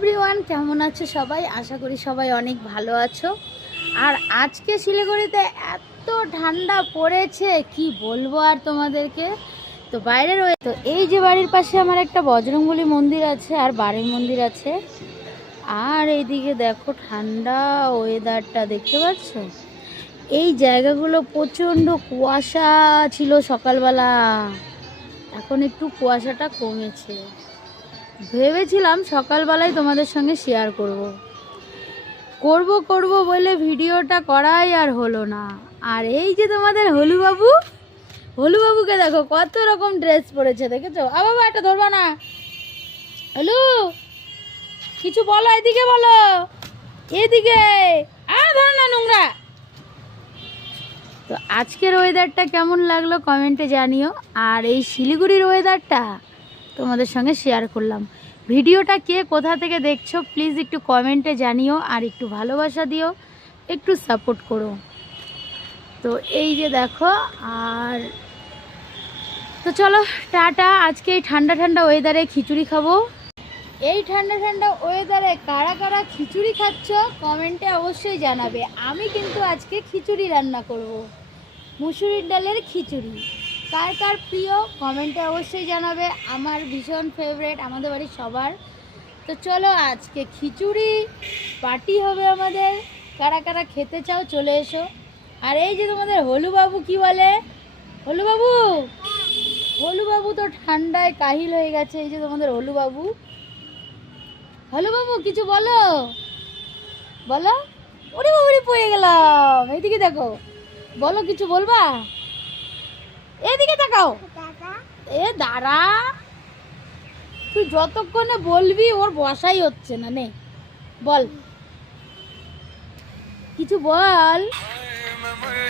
Everyone, কেমন আছো সবাই? আশা করি সবাই অনেক ভালো আছো। আর আজকে শিলিগুড়িতে এত ঠান্ডা পড়েছে কি বলবো আর তোমাদেরকে। তো বাইরে তো এই যে বাড়ির পাশে আমার একটা বজরংবলী মন্দির আছে আর বাড়ির মন্দির আছে। আর এইদিকে দেখো ঠান্ডা ওয়েদারটা দেখতে পাচ্ছ। এই জায়গাগুলো প্রচণ্ড কুয়াশা ছিল সকালবেলা, এখন একটু কুয়াশাটা কমেছে। ভেবেছিলাম সকালবেলায় তোমাদের সঙ্গে শেয়ার করব বলে ভিডিওটা করাই আর হলো না। আর এই যে তোমাদের হলুবাবুকে দেখো কত রকম ড্রেস পরেছে, দেখেছো? বাবা এটা ধরবা না। হলু, কিছু বলো, এদিকে বলো, এদিকে। ধরো না, নোংরা। তো আজকের ওয়েদারটা কেমন লাগলো কমেন্টে জানিও। আর এই শিলিগুড়ির ওয়েদারটা তোমাদের সঙ্গে শেয়ার করলাম। ভিডিওটা কে কোথা থেকে দেখছো প্লিজ একটু কমেন্টে জানিও, আর একটু ভালোবাসা দিও, একটু সাপোর্ট করো। তো এই যে দেখো, আর তো চলো টাটা। আজকে এই ঠান্ডা ঠান্ডা ওয়েদারে খিচুড়ি খাবো। এই ঠান্ডা ঠান্ডা ওয়েদারে কারা কারা খিচুড়ি খাচ্ছ কমেন্টে অবশ্যই জানাবে। আমি কিন্তু আজকে খিচুড়ি রান্না করব, মুসুরির ডালের খিচুড়ি। কার কার প্রিয় কমেন্টে অবশ্যই জানাবে। আমার ভীষণ ফেভারিট, আমাদের বাড়ির সবার। তো চলো আজকে খিচুড়ি পার্টি হবে আমাদের। কারা কারা খেতে চাও চলে এসো। আর এই যে তোমাদের হলুবাবু কি বলে? হলুবাবু তো ঠান্ডায় কাহিল হয়ে গেছে। এই যে তোমাদের হলুবাবু কিছু বলো, বলো। ওরে বাবুরে, পড়ে গেলাম। এইদিকে দেখো, বলো, কিছু বলবা? এদিকে তাকাও। এ দাঁড়া, তুই যতক্ষণে বলবি ওর বসাই হচ্ছে না। নে বল, কিছু বল।